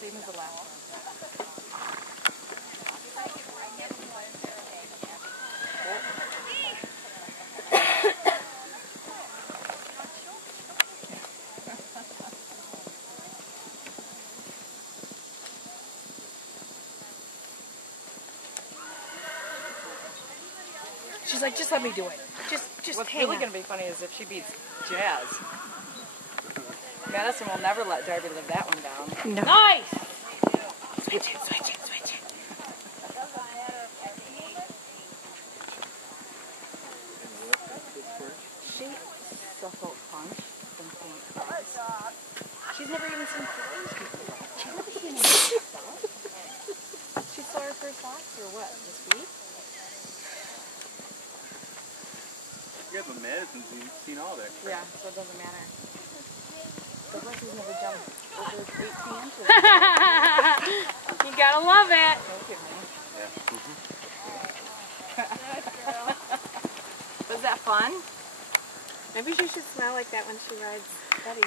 Same as the last one. She's like, just let me do it. Just What's hang really on. going to be funny is if she beats Jazz. Madison will never let Darby live that one down. No. Nice! Switch it, switch it, switch it. She suckle punched some paint cards. She's never even seen clothes before. She's never seen any stuff. She saw her first box or what, this week? Yeah, but Madison's seen all that crap. Yeah, so it doesn't matter. But like she's never jumped over 18 inches. You gotta love it. Thank you, honey. Yeah. Was that fun? Maybe she should smell like that when she rides Betty.